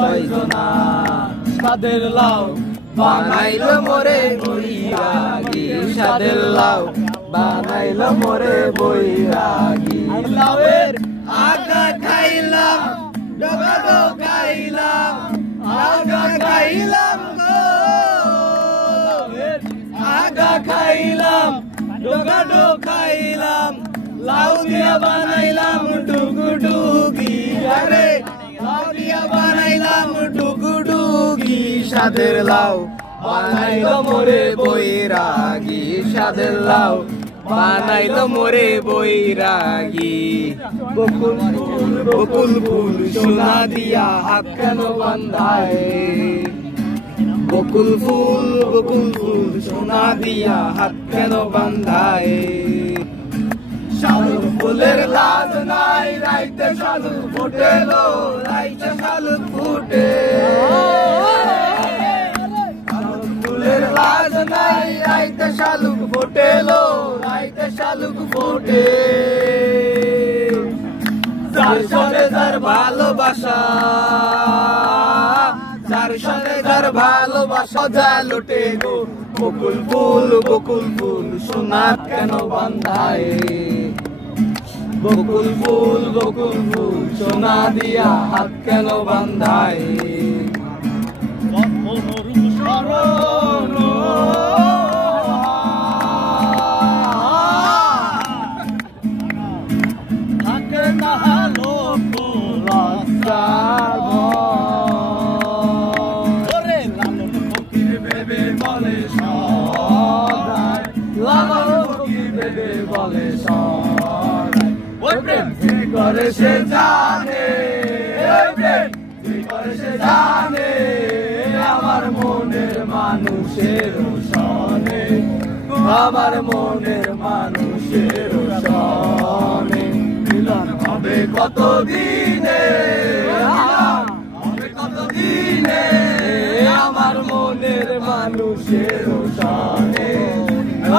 ছয়জনা সাদের লাউ বানাইলো মোরে বৈরাগী সাদের লাউ বানাইলো মোরে বৈরাগী লাউয়ের আগা খাইলাম ডগা ডগাইলাম আগা খাইলাম গো আগা খাইলাম ডগা ডগাইলাম লাউ দিয়া বানাইলাম ডুগুডুগি আরে লাউ দিয়া বানাইলাম ডুগুডুগি সাদের লাউ বানাইলো মোরে বৈরাগী সাদের লাউ বানাইলো মোরে বৈরাগী বকুল ফুল সোনা দিয়া হাত কেন বান্ধায় বকুল ফুল সোনা দিয়া হাত কেন বান্ধায় শালুক ফুলের লাজ নাই রাইতে শালুক ফুটে লো রাইতে শালুক ফুটে শালুক ফুলের লাজ নাই রাইতে শালুক ফুটে লো রাইতে শালুক ফুটে যার সাথে যার ভালোবাসা যার সাথে যার ভালোবাসা যা লুটে গো বকুল ফুল সোনা কেন বান্ধায় বকুল ফুল সোনা দিয়া হাত কেন বান্ধায় থাকে না লোক বলে সদাই লালন ফকির বেবে বলে সদাই ওই প্রেম তুই করে সে জানে ওই প্রেম তুই করে সে জানে আমার মনের মানুষের সনে আমার মনের মানুষের সনে মিলন হবে কতদিনে হবে কতদিনে আমার মনের মানুষের সনে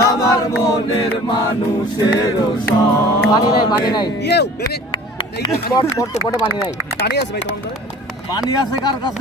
আমার মনের মানুষের সনে পানি নাই পানি নাই পানি আছে ভাই তোমার পানি আছে কার কাছে